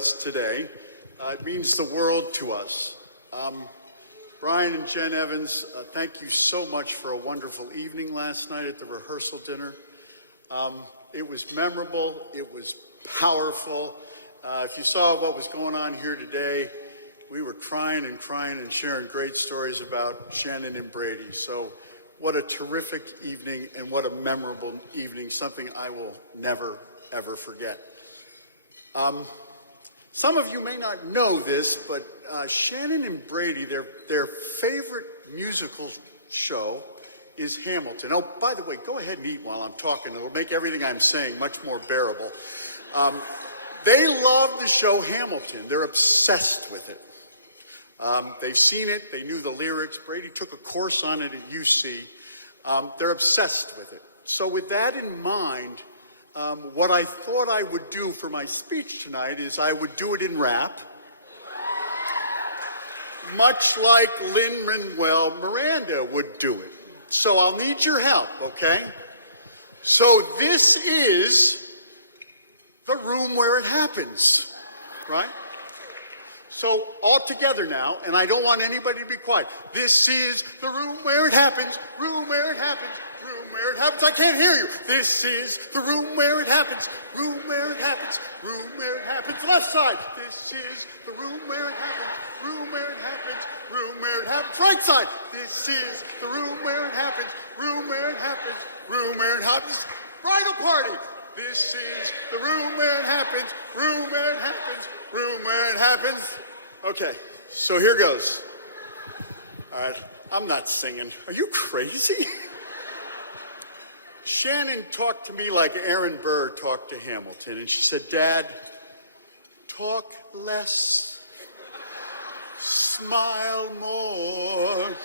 us today. It means the world to us. Brian and Jen Evans, thank you so much for a wonderful evening last night at the rehearsal dinner. It was memorable. It was powerful. If you saw what was going on here today, we were crying and sharing great stories about Shannon and Brady. So what a terrific evening and what a memorable evening, something I will never, ever forget. Some of you may not know this, but Shannon and Brady, their favorite musical show is Hamilton. Oh, by the way, go ahead and eat while I'm talking. It'll make everything I'm saying much more bearable. They love the show Hamilton. They're obsessed with it. They've seen it. They knew the lyrics. Brady took a course on it at UC. They're obsessed with it. So with that in mind, what I thought I would do for my speech tonight is I would do it in rap, much like Lin-Manuel Miranda would do it. So I'll need your help, okay? So this is the room where it happens, right? So all together now, and I don't want anybody to be quiet. This is the room where it happens, room where it happens, room where it happens. I can't hear you. This is the room where it happens, room where it happens, room where it happens. Left side. This is the room where it happens, room where it happens, room where it happens. Right side. This is the room where it happens, room where it happens, room where it happens. Bridal party. This is the room where it happens, room where it happens, room where it happens. Okay, so here goes. All right, I'm not singing. Are you crazy? Shannon talked to me like Aaron Burr talked to Hamilton, and she said, Dad, talk less, smile more.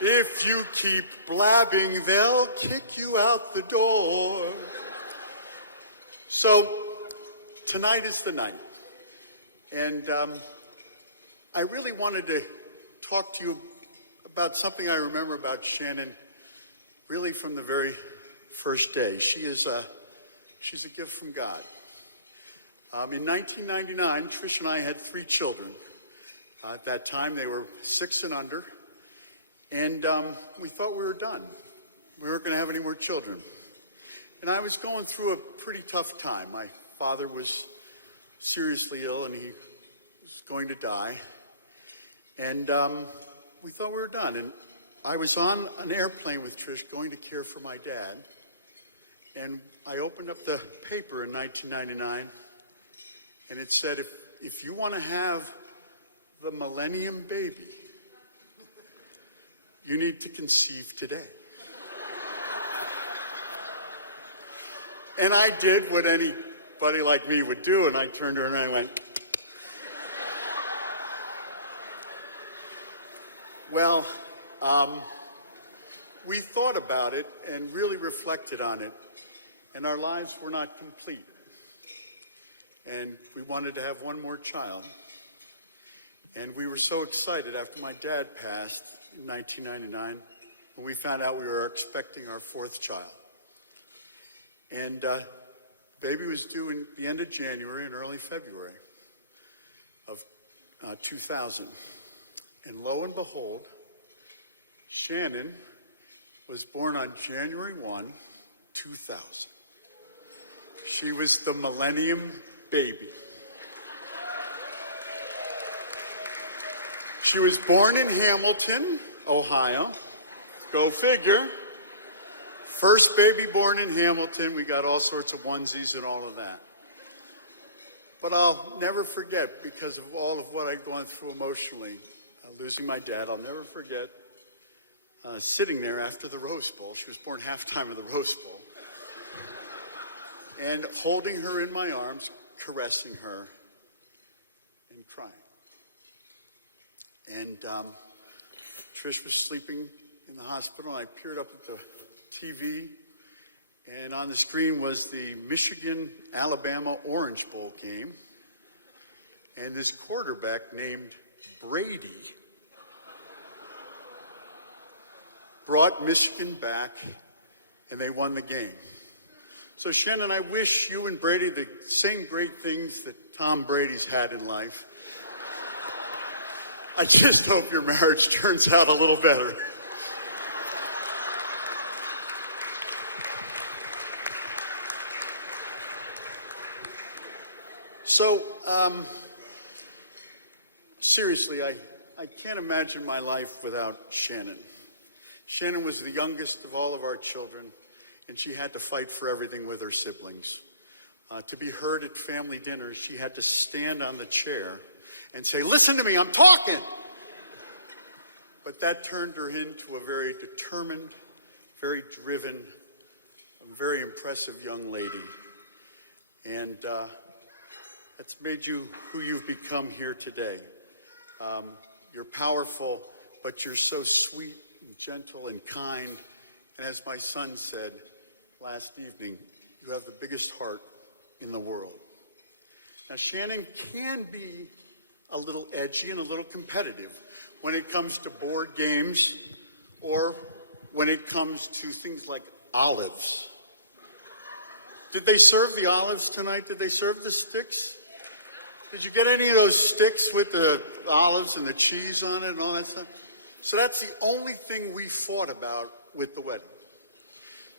If you keep blabbing, they'll kick you out the door. So tonight is the night, and I really wanted to talk to you about something I remember about Shannon really from the very first day. She's a gift from God. In 1999, Trish and I had 3 children. At that time, they were 6 and under, and we thought we were done. We weren't going to have any more children. And I was going through a pretty tough time. My father was seriously ill, and he was going to die. And we thought we were done. And I was on an airplane with Trish going to care for my dad. And I opened up the paper in 1999, and it said, if you want to have the millennium baby, you need to conceive today. And I did what anybody like me would do, and I turned to her and I went, well, we thought about it and really reflected on it, and our lives were not complete. And we wanted to have one more child. And we were so excited after my dad passed in 1999 when we found out we were expecting our 4th child. And baby was due in the end of January and early February of 2000. And lo and behold, Shannon was born on January 1, 2000. She was the millennium baby. She was born in Hamilton, Ohio. Go figure. First baby born in Hamilton. We got all sorts of onesies and all of that. But I'll never forget, because of all of what I'd gone through emotionally, losing my dad, I'll never forget sitting there after the Rose Bowl. She was born halftime of the Rose Bowl. And holding her in my arms, caressing her, and crying. And Trish was sleeping in the hospital, and I peered up at the TV, and on the screen was the Michigan-Alabama Orange Bowl game, and this quarterback named Brady brought Michigan back, and they won the game. So Shannon, I wish you and Brady the same great things that Tom Brady's had in life. I just hope your marriage turns out a little better. So, seriously, I can't imagine my life without Shannon. Shannon was the youngest of all of our children, and she had to fight for everything with her siblings. To be heard at family dinners, she had to stand on the chair and say, "Listen to me, I'm talking." But that turned her into a very determined, very driven, very impressive young lady. And that's made you who you've become here today. You're powerful, but you're so sweet and gentle and kind. And as my son said last evening, you have the biggest heart in the world. Now, Shannon can be a little edgy and a little competitive when it comes to board games or when it comes to things like olives. Did they serve the olives tonight? Did they serve the sticks? Did you get any of those sticks with the olives and the cheese on it and all that stuff? So that's the only thing we fought about with the wedding.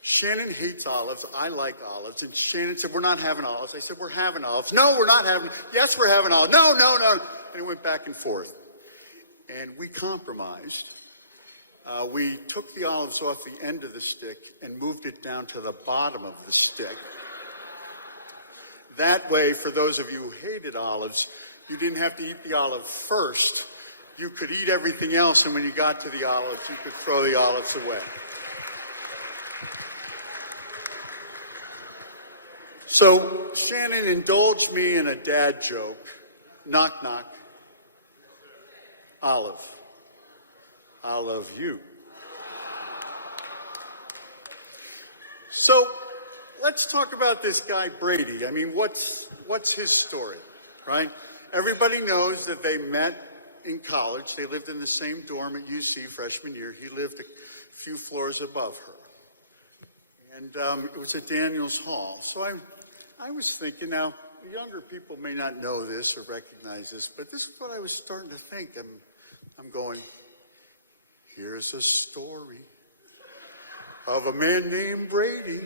Shannon hates olives. I like olives. And Shannon said, "We're not having olives." I said, "We're having olives." "No, we're not having." "Yes, we're having olives." "No, no, no." And it went back and forth. And we compromised. We took the olives off the end of the stick and moved it down to the bottom of the stick. That way, for those of you who hated olives, you didn't have to eat the olive first. You could eat everything else, and when you got to the olives, you could throw the olives away. So Shannon indulged me in a dad joke. Knock, knock. Olive, I love you. So let's talk about this guy Brady. I mean, what's his story, right? Everybody knows that they met in college. They lived in the same dorm at UC freshman year. He lived a few floors above her. And it was at Daniels Hall. So I was thinking, now, the younger people may not know this or recognize this, but this is what I was starting to think. I'm going, here's a story of a man named Brady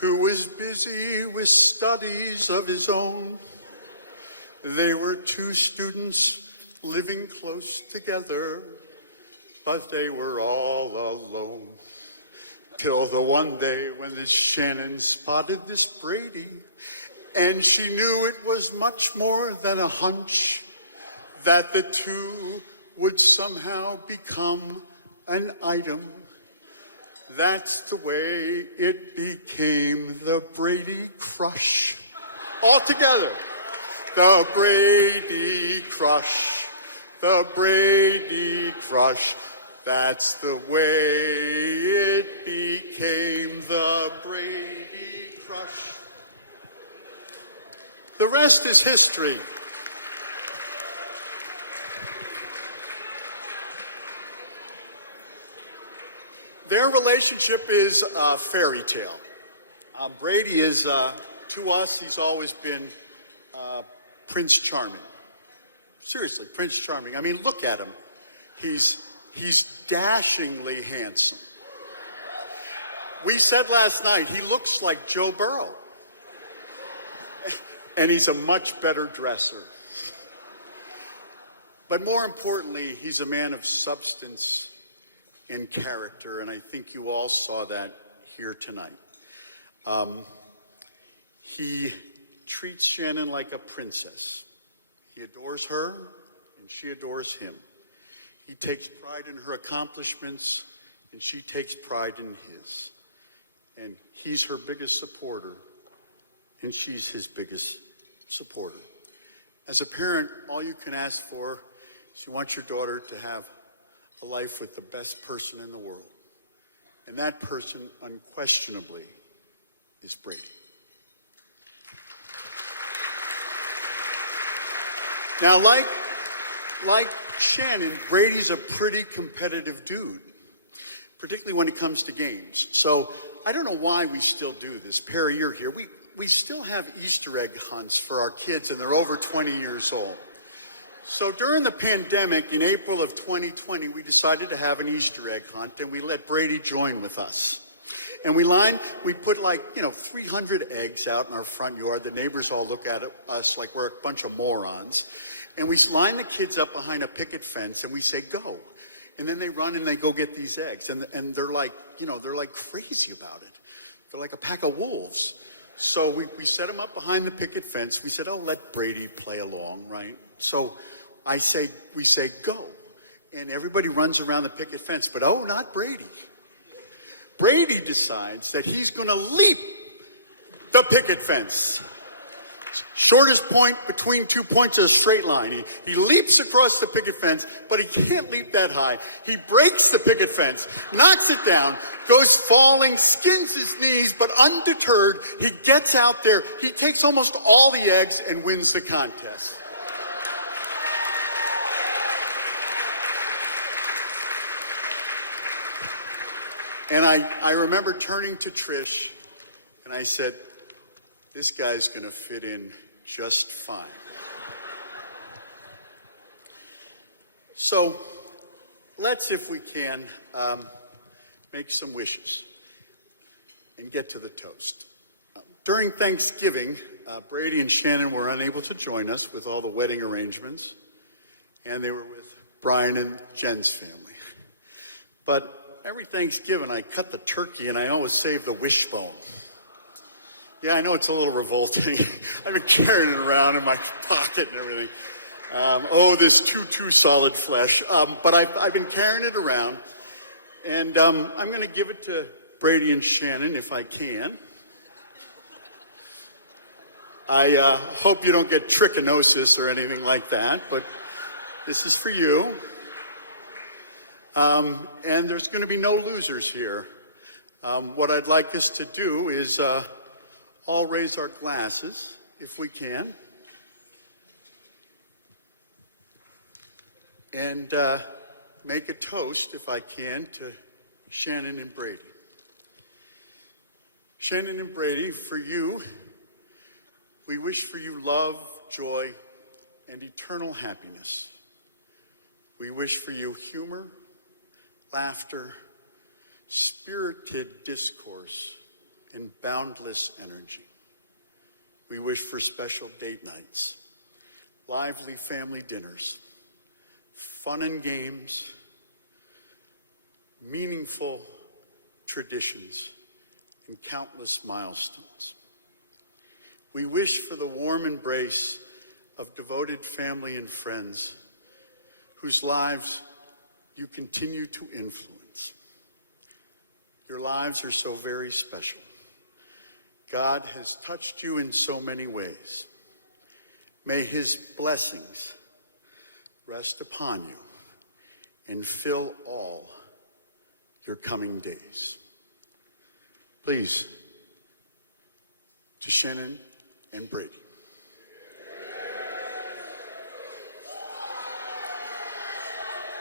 who was busy with studies of his own. They were two students living close together, but they were all alone. Till the one day when this Shannon spotted this Brady, and she knew it was much more than a hunch that the two would somehow become an item. That's the way it became the Brady crush. All together. The Brady crush. The Brady crush. That's the way it became the Brady crush. The rest is history. Their relationship is a fairy tale. Brady is, to us, he's always been Prince Charming. Seriously, Prince Charming. I mean, look at him. He's dashingly handsome. We said last night, he looks like Joe Burrow. And he's a much better dresser. But more importantly, he's a man of substance and character, and I think you all saw that here tonight. He treats Shannon like a princess. He adores her, and she adores him. He takes pride in her accomplishments, and she takes pride in his. And he's her biggest supporter, and she's his biggest supporter. As a parent, all you can ask for is you want your daughter to have a life with the best person in the world. And that person, unquestionably, is Brady. Now, like Shannon, Brady's a pretty competitive dude, particularly when it comes to games. So I don't know why we still do this. Perry, you're here. we still have Easter egg hunts for our kids, and they're over 20 years old. So during the pandemic, in April of 2020, we decided to have an Easter egg hunt, and we let Brady join with us. And we put 300 eggs out in our front yard. The neighbors all look at us like we're a bunch of morons. And we line the kids up behind a picket fence, and we say, go. And then they run and they go get these eggs. And they're like crazy about it. They're like a pack of wolves. So we set them up behind the picket fence. We said, oh, let Brady play along, right? So we say, go. And everybody runs around the picket fence, but oh, not Brady. Brady decides that he's going to leap the picket fence. Shortest point between 2 points of a straight line. He leaps across the picket fence, but he can't leap that high. He breaks the picket fence, knocks it down, goes falling, skins his knees, but undeterred, he gets out there. He takes almost all the eggs and wins the contest. And I remember turning to Trish, and I said, this guy's going to fit in just fine. So let's, if we can, make some wishes and get to the toast. During Thanksgiving, Brady and Shannon were unable to join us with all the wedding arrangements, and they were with Brian and Jen's family. But every Thanksgiving, I cut the turkey, and I always save the wishbone. Yeah, I know it's a little revolting. I've been carrying it around in my pocket and everything. This too solid flesh. But I've been carrying it around, and I'm going to give it to Brady and Shannon if I can. I hope you don't get trichinosis or anything like that, but this is for you. And there's going to be no losers here. What I'd like us to do is all raise our glasses, if we can, and make a toast, if I can, to Shannon and Brady. Shannon and Brady, for you, we wish for you love, joy, and eternal happiness. We wish for you humor, laughter, spirited discourse, and boundless energy. We wish for special date nights, lively family dinners, fun and games, meaningful traditions, and countless milestones. We wish for the warm embrace of devoted family and friends whose lives you continue to influence. Your lives are so very special. God has touched you in so many ways. May his blessings rest upon you and fill all your coming days. Please, to Shannon and Brady.